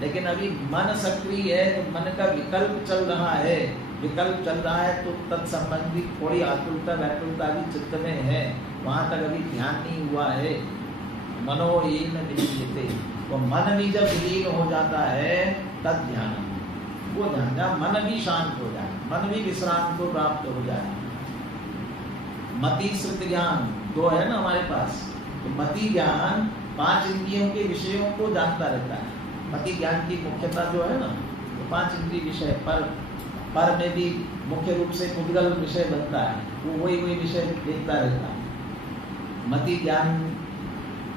लेकिन अभी मन सक्रिय है तो मन का विकल्प चल रहा है, विकल्प चल रहा है तो तत्संबंधी थोड़ी आकुलता व्याकुलता भी चित्त में है, वहां तक अभी ध्यान नहीं हुआ है। मनो येन विलीयते, तो मन भी जब विलीन हो जाता है तब ध्यान, वो ध्यान जब मन भी शांत हो जाए, मन भी विश्राम को प्राप्त हो जाए। मति श्रुत ज्ञान दो है ना हमारे पास, तो मति ज्ञान 5 इंद्रियों के विषयों को जानता रहता है। मति ज्ञान की मुख्यता जो है ना, तो 5 इंद्रिय विषय पर में भी मुख्य रूप से उद्गल विषय बनता है, वो वही विषय देखता रहता है। मति ज्ञान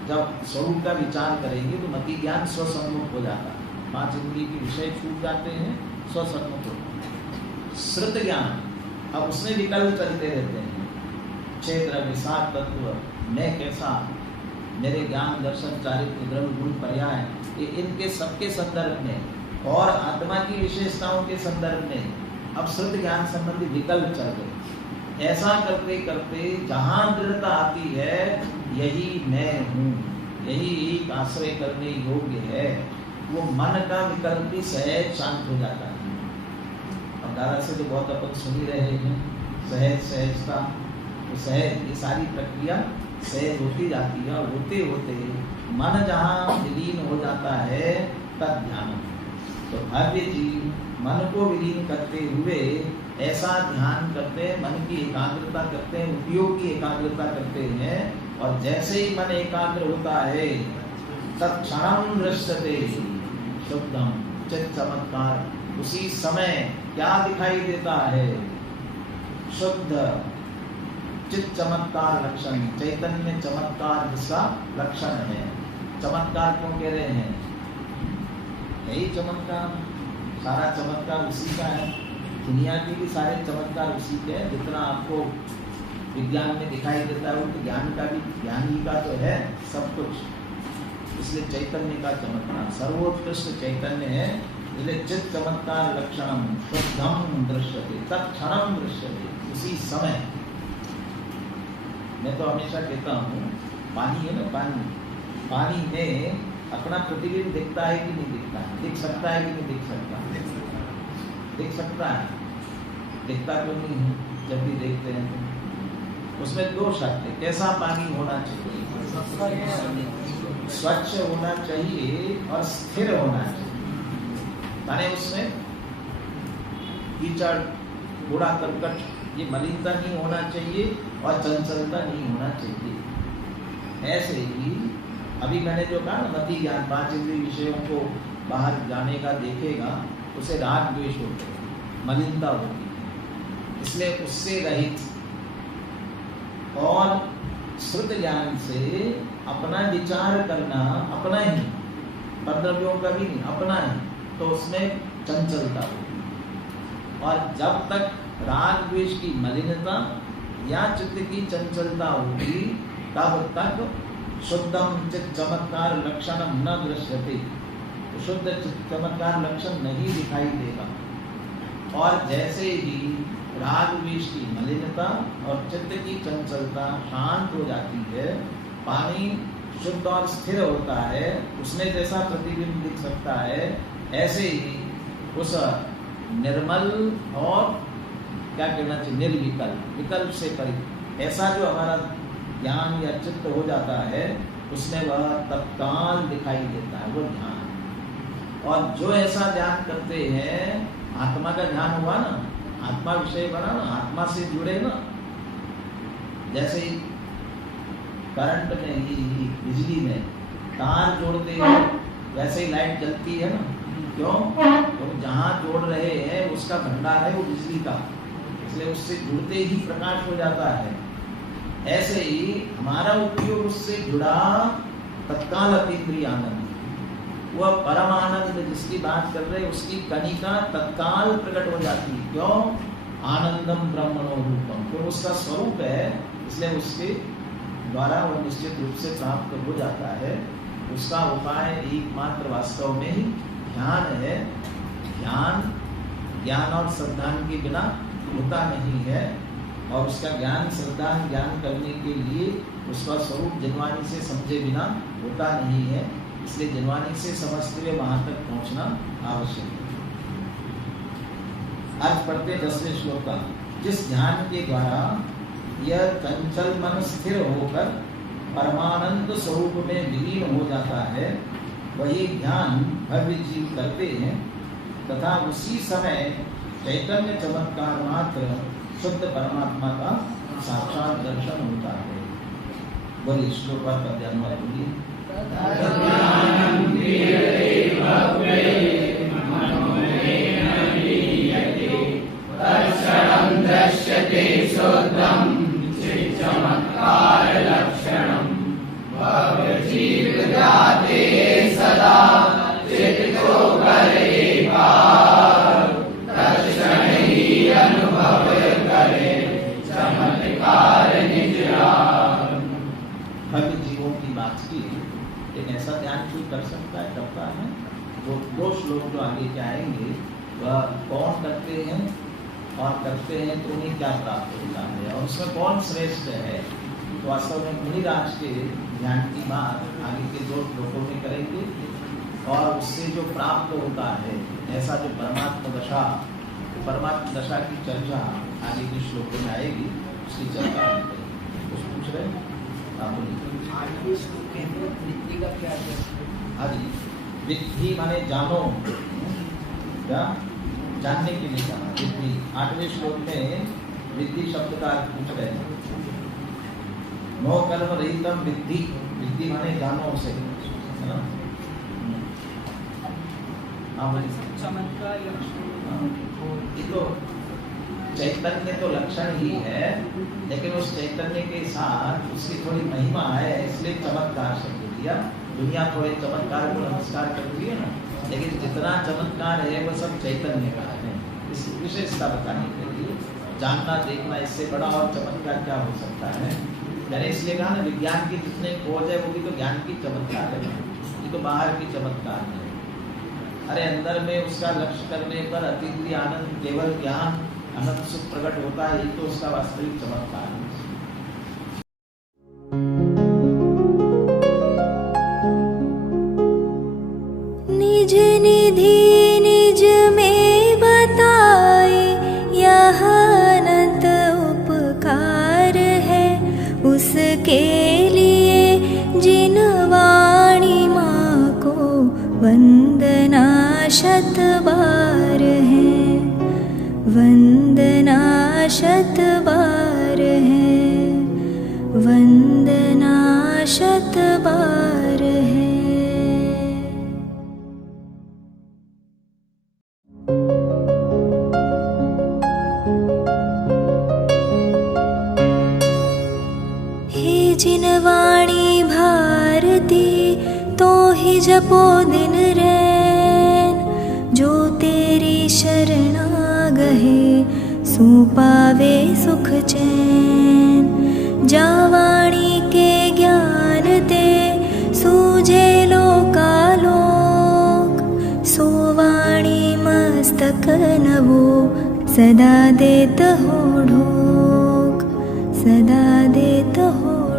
जब स्वरूप का विचार करेंगे तो मति ज्ञान स्वसम्मुख हो जाता है, 5 इंद्रिय के विषय छूट जाते हैं, स्वसम्मुख हो। श्रुत ज्ञान, अब उसमें विकल्प चलते रहते हैं, क्षेत्र विषाद तत्व, मैं कैसा, मेरे ज्ञान दर्शन चारित्र द्रव्य गुण पर्याय, ये इनके सबके संदर्भ में और आत्मा की विशेषताओं के संदर्भ में अब श्रुत ज्ञान संबंधी विकल्प चल रहे। ऐसा करते करते जहां दृढ़ता आती है यही मैं हूँ, यही एक आश्रय करने योग्य है, वो मन का विकल्प भी सहज शांत हो जाता है। अब दादा से तो बहुत अपन सुन ही रहे हैं, सहज सहजता, तो सहज ये सारी प्रक्रिया सहज होती जाती है। और होते होते मन जहाँ विलीन हो जाता है तब ध्यान। तो भव्य जी मन को विलीन करते हुए ऐसा ध्यान करते हैं, मन की एकाग्रता करते हैं, उपयोग की एकाग्रता करते हैं। और जैसे ही मन एकाग्र होता है तत्क्षणं दृश्यते शुद्धम चित चमत्कार, उसी समय क्या दिखाई देता है, शुद्ध चित चमत्कार लक्षण, चैतन्य चमत्कार जिसका लक्षण है। चमत्कार क्यों कह रहे हैं, यही चमत्कार, सारा चमत्कार उसी का है। दुनिया के भी सारे चमत्कार उसी के हैं, जितना आपको विज्ञान में दिखाई देता है वो तो ज्ञान का भी, ज्ञान ही का तो है सब कुछ। इसलिए चैतन्य का चमत्कार सर्वोत्कृष्ट चैतन्य है, इसलिए चित चमत्कार लक्षणम शुद्धम दृश्यते तत्क्षणम दृश्यते, उसी समय। मैं तो हमेशा कहता हूँ, पानी है ना, पानी में अपना प्रतिबिंब दिखता है कि नहीं दिखता है, दिख सकता है कि नहीं दिख सकता, दिख सकता है, दिखता क्यों नहीं है, जब भी देखते हैं तो उसमें 2 शर्त है। कैसा पानी होना चाहिए, स्वच्छ होना चाहिए और स्थिर होना चाहिए। माने उसमें कीचड़ कूड़ा करकट ये मलिनता नहीं होना चाहिए और चंचलता नहीं होना चाहिए। ऐसे ही अभी मैंने जो कहा ना, मति ज्ञान 5 इंद्रिय विषयों को बाहर जाने का देखेगा, उसे राग द्वेष होते हैं, मलिनता होती है, इसलिए उससे रहित। और श्रुत ज्ञान से अपना विचार करना, अपना ही, परद्रव्यों का भी नहीं, अपना ही, तो उसमें चंचलता होती है। और जब तक राग द्वेष की मलिनता या चित्त की चंचलता होगी तब तक शुद्धम चित्त चमत्कार लक्षणम न दृश्यते, तो शुद्ध चित्त चमत्कार लक्षण नहीं दिखाई देगा। और जैसे ही राग द्वेष की मलिनता और चित्त की चंचलता शांत हो जाती है, पानी शुद्ध और स्थिर होता है, उसमें जैसा प्रतिबिंब दिख सकता है, ऐसे ही उस निर्मल और क्या कहना चाहिए, निर्विकल्प, विकल्प से परे ऐसा जो हमारा ज्ञान या चित्त हो जाता है, उसमें वह तत्काल दिखाई देता है, वो ध्यान। और जो ऐसा ध्यान करते हैं, आत्मा का ध्यान हुआ ना, आत्मा विषय बना ना, आत्मा से जुड़े ना, जैसे ही करंट में ही, बिजली में तार जोड़ते हैं वैसे ही लाइट जलती है ना। क्यों? तो जहाँ जोड़ रहे हैं उसका भंडार है वो बिजली का, इसलिए उससे जुड़ते ही प्रकाश हो जाता है। ऐसे ही हमारा उपयोग उससे जुड़ा तत्काल अतीन्द्रिय आनंद, वह परम आनंद जिसकी बात कर रहे हैं उसकी कणिका तत्काल प्रकट हो जाती है। क्यों? आनंदम ब्रह्मणो रूपम, तो उसका स्वरूप है, इसलिए उसके द्वारा वह निश्चित रूप से प्राप्त हो जाता है। उसका उपाय एकमात्र वास्तव में ही ध्यान है। ज्ञान और श्रद्धान के बिना होता नहीं है, और उसका ज्ञान श्रद्धान ज्ञान करने के लिए उसका स्वरूप जनवाणी से समझे बिना होता नहीं है। इसलिए जनवाणी से समझते हुए वहां तक पहुंचना आवश्यक है। आज पढ़ते 10वें श्लोक का। जिस ध्यान के द्वारा यह चंचल मन स्थिर होकर परमानंद स्वरूप में विलीन हो जाता है, वही ध्यान भव्य जीव करते हैं, तथा उसी समय चैतन्य चमत्कार मात्र शुद्ध परमात्मा का साक्षात दर्शन होता है। बोलिए श्लोक का पद्यान्वय बोलिए। सदा चित्तो करे पार, तत्क्षण ही अनुभव करे चमत्कार निज राम। भक्त जीवों की बात की, एक ऐसा ध्यान कोई कर सकता है, करता है। वो 2 श्लोक जो आगे के आएंगे वह कौन करते हैं और करते हैं तो उन्हें क्या प्राप्त होता है, और उसमें कौन श्रेष्ठ है। तो वास्तव में मुनिराज के ध्यान की बात आगे के 2 श्लोकों में करेंगे, और उससे जो प्राप्त होता है ऐसा जो परमात्मा दशा की चर्चा आगे के श्लोकों में आएगी, उसकी चर्चा करेंगे। कुछ पूछ रहे हैं आप? विद्धि माने जानो, क्या जानने के लिए कहा विद्धि। 8वें श्लोक में विद्धि शब्द का अर्थ पूछ रहे हैं। नो कर्म रहितम विद्धि, विद्धि माने जानो उसे, है ना। ये तो चैतन्य तो लक्षण ही है, लेकिन उस चैतन्य के साथ उसकी थोड़ी महिमा है, इसलिए चमत्कार शब्द दिया। दुनिया थोड़े चमत्कार को नमस्कार करती है ना, लेकिन जितना चमत्कार है वह सब चैतन्य का है। इस विशेषता बताने के लिए जानना देखना, इससे बड़ा और चमत्कार क्या हो सकता है। मैंने इसलिए कहा ना, विज्ञान की जितने खोज है वो भी तो ज्ञान की चमत्कार है, ये तो बाहर की चमत्कार है। अरे अंदर में उसका लक्ष्य करने पर अतीन्द्रिय आनंद, केवल ज्ञान, अनंत सुख प्रकट होता है, ये तो उसका वास्तविक चमत्कार है। निज निधि निज में बताए, यह अनंत उपकार है उसके लिए जिन वाणी माँ को वंदना शत बार है, वंदना शत बार है, वंदना शत बार है। हे जिन वाणी भारती तो ही जपो दिन रैन, जो तेरी शरणा गहे सो पावे सुख चैन। जा वाणी के ज्ञान दे सूझे लोकालोक, सो वाणी मस्तक नवो सदा देत हो ढोक, सदा देत हो